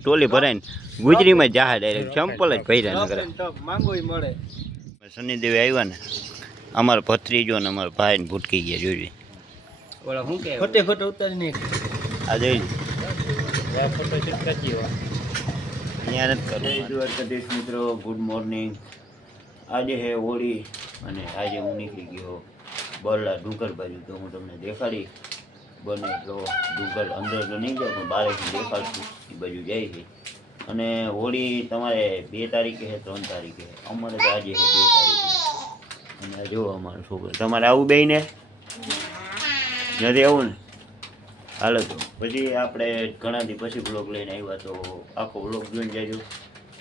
ટોલી ભરાઈને ગુજરીમાં જાહે ડાયરેક્ટ ચંપલ જ ભર્યા ન કરે માંગોય મળે. શનિદેવે આવ્યા ને અમારા ભત્રીજો ને અમારા ભાઈ ને ભૂટકી ગયા જોઈ ઓલા શું કે ફટે ફટ ઉતારી ને આ જોઈ ફોટો શૂટ કરજી અહીંયા નથી કરવું. દ્વારકાધીશ મિત્રો, ગુડ મોર્નિંગ. આજે હે હોળી અને આજે હું નીકળી ગયો બરડા ડુંગર બાજુ. તો હું તમને દેખાડી બને તો ડુંગર અંદર તો નહીં જાય પણ બહારથી દેખાડશું એ બાજુ જાય છે. અને હોળી તમારે 2 તારીખે છે 3 તારીખે, અમારે તો આજે છે 2 તારીખે. અને આ જો અમારું છોકરો તમારે આવું બે ને નથી આવું ને હાલો. તો પછી આપણે ઘણા દી પછી બ્લોગ લઈને આવ્યા તો આખો બ્લોગ જોઈને જાજો.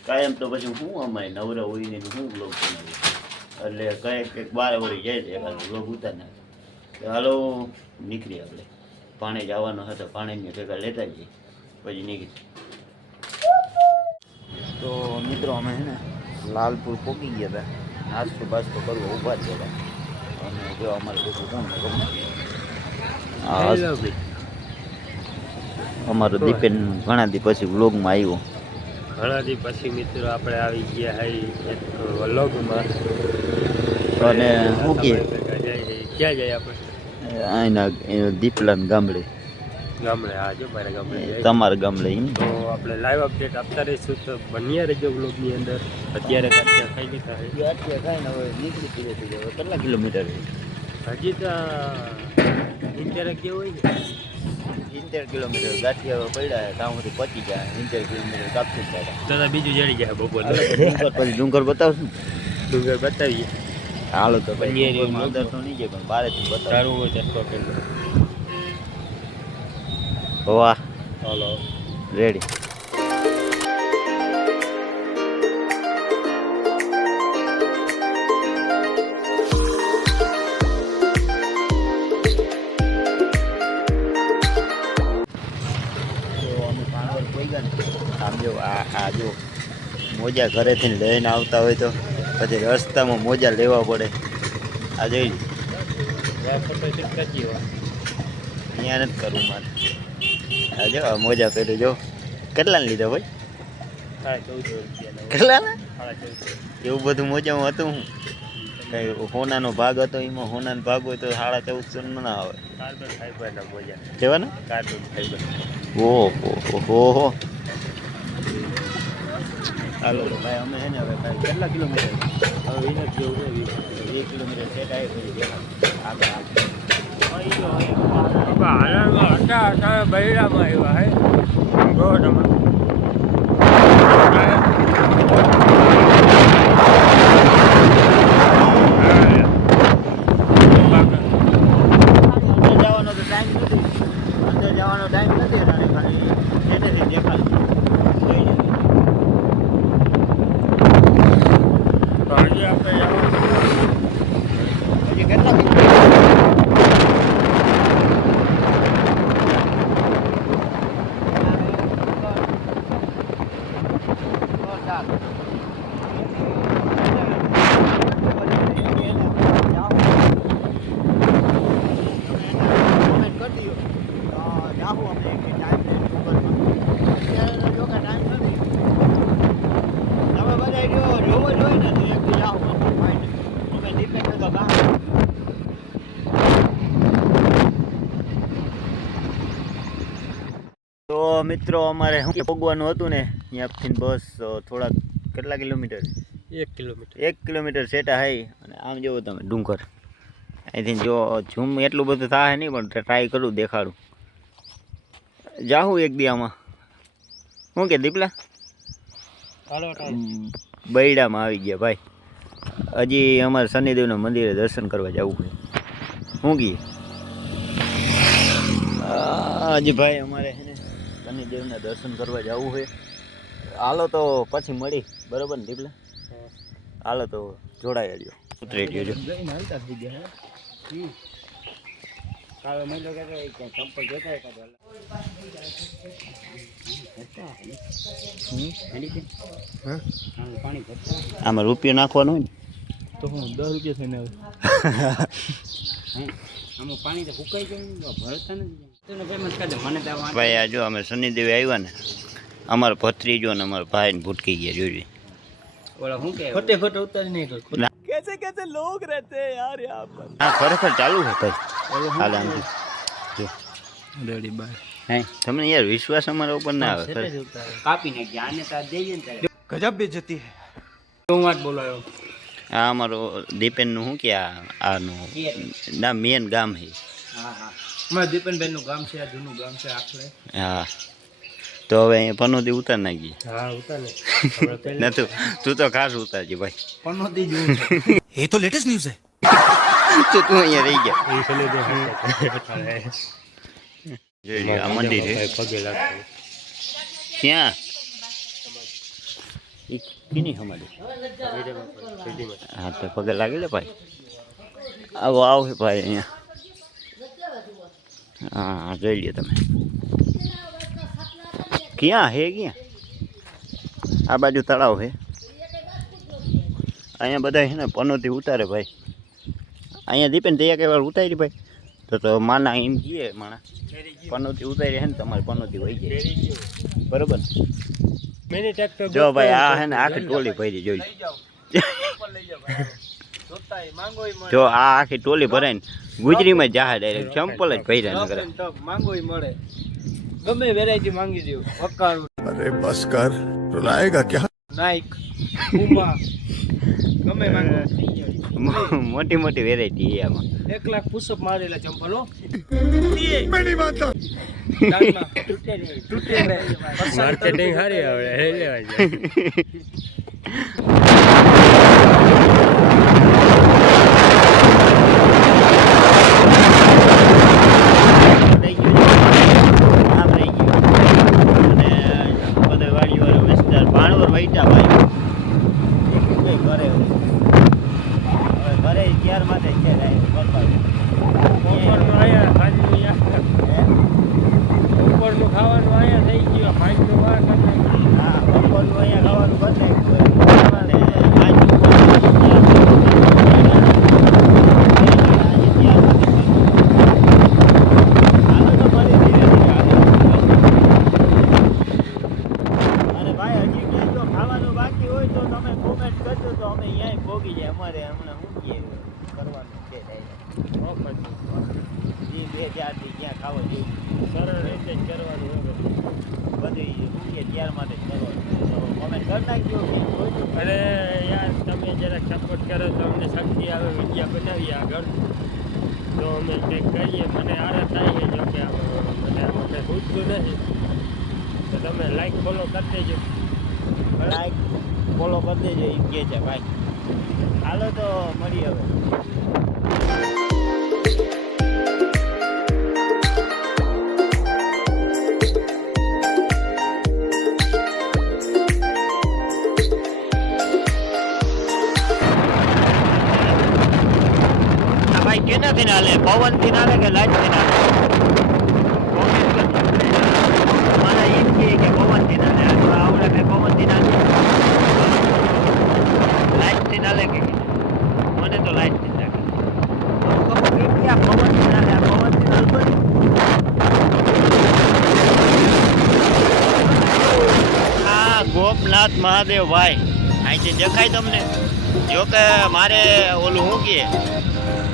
કાયમ તો પછી હું અમારે નવરા હોય ને હું બ્લોગ બનાવું એટલે કંઈક 12 વળી જાય છે એકાદ બ્લોગ ઉતાર નાખે. હાલો નીકળી આપણે પાણી જવાનો હતો, પાણીને ભેગા લેતા જઈએ પછી નીકળી. તો મિત્રો અમે છે ને લાલપુર પહોંચી ગયા હતા, નાસ્તો બાસ્તો કરવા ઊભા જ હતા. અને જો અમારે બધું કોણ અમારો દીપેન ઘણા દી પછી વ્લોગમાં આવ્યો. ઘણા દી પછી મિત્રો આપણે આવી ગયા હાઈ એક વ્લોગમાં. અને શું કહે ક્યાં જાય આપણે? અહીંના દીપલાન ગામડે. ગામડે હા જો મારા ગામડે તમારા ગામડે એમ. તો આપણે લાઈવ અપડેટ આપતા રહીશું, તો બન્યા રહેજો વ્લોગની અંદર. અત્યારે અત્યારે ખાઈ લીધા છે, અત્યારે ખાઈને હવે નીકળી પીરે થઈ જાય. કેટલા કિલોમીટર હજી તો 70 કેવું હોય ને 70 કિલોમીટર ગાંઠિયા પડ્યા ત્યાં સુધી પહોંચી ગયા. 70 કિલોમીટર કાપી જાય દાદા બીજું જડી જાય બપોર. પછી ડુંગર બતાવશું, ડુંગર બતાવીએ. હાલો તો અંદર તો નહીં જાય પણ બહારથી બતાવ. સારું હોય ચસ્કો કે વાહ હાલો રેડી. આમ જો આ જો મોજા ઘરેથી લઈને આવતા હોય તો પછી રસ્તામાં મોજા લેવા પડે. આ જોઈ ફોટો શૂટ કરજી અહીંયા નથી કરવું મારે. આ જો આ મોજા પહેરે જો કેટલાને લીધા ભાઈ? 14 રૂપિયા. કેટલાને? 14.5. એવું બધું મોજામાં હતું. હું કઈ હોનાનો ભાગ હતો, એમાં હોનાનો ભાગ હોય તો 1450 ના આવે. કાર્બન ફાઈબરના મોજા કેવા ને? Carbon fibre. ઓહો. હાલો ભાઈ અમે છે ને હવે કેટલા કિલોમીટર હવે એને જ જેવું છે 1 કિલોમીટર સેટ આવી પછી આગળ હતા બૈરામાં આવ્યા હે ગોવામાં. જવાનો તો ટાઈમ નથી, અંદર જવાનો ટાઈમ નથી એટલે ખાલી એનેથી દેખાય. હજી આપણે હજી કેટલા તો મિત્રો અમારે ભોગવાનું હતું ને ત્યાંથી બસ થોડા કેટલા કિલોમીટર 1 કિલોમીટર 1 કિલોમીટર સેટા હાઈ. અને આમ જોવો તમે ડુંગર અહીંથી જો ઝૂમ એટલું બધું થાય નહીં પણ ટ્રાય કરું દેખાડું. જાહું એક દી આમાં શું કે દીપલા બૈડામાં આવી ગયા ભાઈ. હજી અમારે શનિદેવના મંદિરે દર્શન કરવા જવું છે. શું કહીએ હજી ભાઈ અમારે છે ને શનિદેવના દર્શન કરવા જવું છે. હાલો તો પછી મળી બરોબર ને દીપલા? હાલો તો જોડાઈ રહ્યો ઉતરી ગયો. આમાં રૂપિયો નાખવાનો હોય ને તો હું 10 રૂપિયા થઈને આવે. આમાં પાણી તો ફૂકાઈ જાય ને ભરતા નથી. ભાઈ આ જો અમે શનિદેવે આવ્યા ને અમારો ભત્રીજો ને અમારો ભાઈ ને ભૂટકી ગયા જોઈ. ઓલા શું કે ખોટે ખોટે ઉતારી નહીં કર. कैसे कैसे लोग रहते हैं यार यहाँ पर. હા ખરેખર ચાલુ છે ભાઈ. હાલ આમ જો રેડી બાય. હે તમને યાર વિશ્વાસ અમારા ઉપર ના આવે. કાપી નાખી આને તાર દેજે ને તારે. ગજબ બેઇज्जती है. હું વાત બોલાયો. આ અમારો દીપેનનું શું કે આનું ના મેન ગામ છે. હા હા અમારા દીપનબેન નું ગામ છે આ જૂનું ગામ છે આખલે. હા તો હવે અહીંયા પનોતી ઉતાર નાખી. હા ઉતાર ને. નતું તું તો ખાસ ઉતારજે ભાઈ. પનોતી જોઉં છે. ये तो लेटेस्ट न्यूज़ है. તો તું અહીંયા રહી ગયા. એ સલે દે જોઈ લો, આ મંદિર છે. પગે લાગતો. ક્યાં ઈ કીની હમાડી. હા તો પગે લાગી લે ભાઈ. આવો આવો ભાઈ અહીંયા. હા જોઈ લ્યો તમે. ક્યાં હે ક્યાં આ બાજુ તળાવ છે. અહીંયા બધા છે ને પનોતી ઉતારે ભાઈ. અહીંયા દીપેન તૈયાર કઈ વાર ઉતારી ભાઈ તો માના એમ કીએ માણા પનોતી ઉતારી હે ને તમારે પનોતી વહી જાય બરોબર. મેની ટ્રેક્ટર જો ભાઈ આ હે ને આખી ટોલી ભરી જોઈ. જો આ આખી ટોલી ભરાઈને ગુજરીમાં જાહે ડાયરેક્ટ ચંપલ જ ભર્યા નકર. માંગોય મળે ગમે વેરાયટી માંગી દેવું વકારું अरे बस कर रुलाएगा क्या. નાઈક પૂમા ગમે માંગો મોટી મોટી વેરાયટી આમાં. 1 લાખ પુશઅપ મારેલા ચંપલો मैं नहीं मानता. માર્કેટિંગ સારી આવડે હે લેવા ઉપરનું ખાવાનું અહીંયા થઈ ગયું ફાઈનનું વાર સરળ રીતે જ કરવાનું અરે યાર તમે જરાક સપોર્ટ કરો તો અમને શક્તિ આવે વિડીયા બનાવીએ આગળ તો અમે કંઈક કરીએ. મને આળસ થાય છે જો કે મને આમાં કંઈ પૂછતું નથી તો તમે લાઈક ફોલો કરી દેજો. લાઈક ફોલો કરી દેજો એમ કે છે ભાઈ. હાલો તો મળી હવે. ભાઈ કેનાથી નાલે પવનથી નાલે કે લાઈટથી નાલે મને એમ કે પવનથી નાલે આવડે કે પવનથી નાલે લાઈટથી નાલે કે મને તો લાઈટથી નાલે પવનથી નાલે પવનથી નાલે આ ગોપનાથ મહાદેવ ભાઈ અહીંથી દેખાય તમને. જો કે મારે ઓલું શું કહે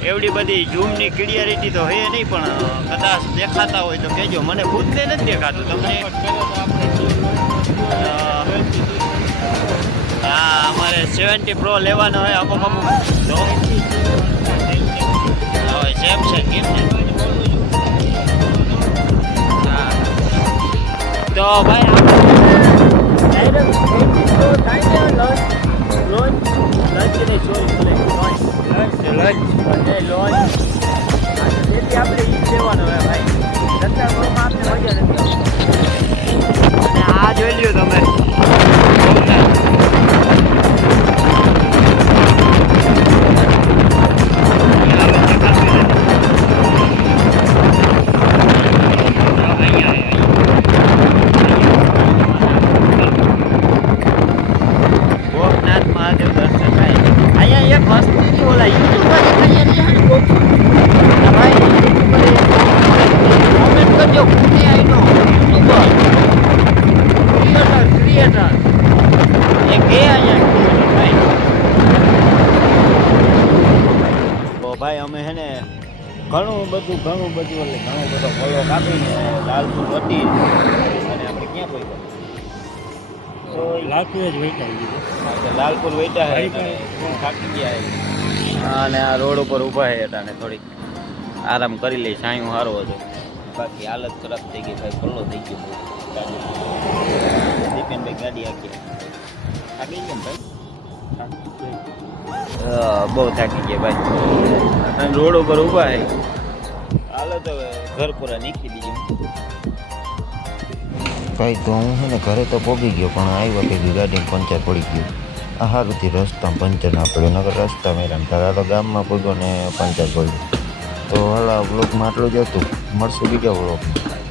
એવડી બધી ઝૂમની ક્લિયરિટી તો હે નહીં પણ કદાચ દેખાતા હોય તો કહેજો. મને ખુદને નથી દેખાતું તમને. હા અમારે 70 Pro લેવાનો હોય અમુક અમુક તો હવે સેમસંગ કેમ ને. હા તો ભાઈ આપણે ઈ લેવાનો હોય ભાઈ. આપણે મજા નથી અને આ જોઈ લ્યો તમે ગોપનાથ મહાદેવ દર્શન થાય. અહીંયા એક વસ્તી ઓલા યુટ્યુબર ભાઈ કોમેન્ટ કરજો. યુટ્યુબર બેઠા એ કે અહીંયા ભાઈ તો ભાઈ અમે હે ને ઘણું બધું એટલે ઘણો બધો ફળો કાપીને લાલપુર વટી અને આપણે ક્યાં પહોંચ્યા તો લાલપુર જ વેચાઈ ગયું આપણે લાલપુર વેટા હે અને થાકી ગયા હે અને આ રોડ ઉપર ઊભા હે એટલે થોડીક આરામ કરી લઈ સાયું સારો હતો બાકી હાલત ખરાબ થઈ ગઈ ભાઈ પલ્લો થઈ ગયો ગાડી દીપેનભાઈ ગાડી આખી થાકી ગયા ને ભાઈ બહુ થાકી ગયા ભાઈ અને રોડ ઉપર ઊભા હે હાલો તો ઘર પૂરા નીકળી દીધું ભાઈ તો હું છે ને ઘરે તો પહોંચી ગયો પણ આવ્યા કે ગાડીમાં પંચર પડી ગયું આ સારુંથી રસ્તામાં પંચર ના પડ્યો નકર રસ્તા મેરામ તારા તો ગામમાં પૂગ્યો ને પંચર પડ્યું તો હાલ આ વ્લોગમાં આટલું જ હતું મળશું બીજા વ્લોગમાં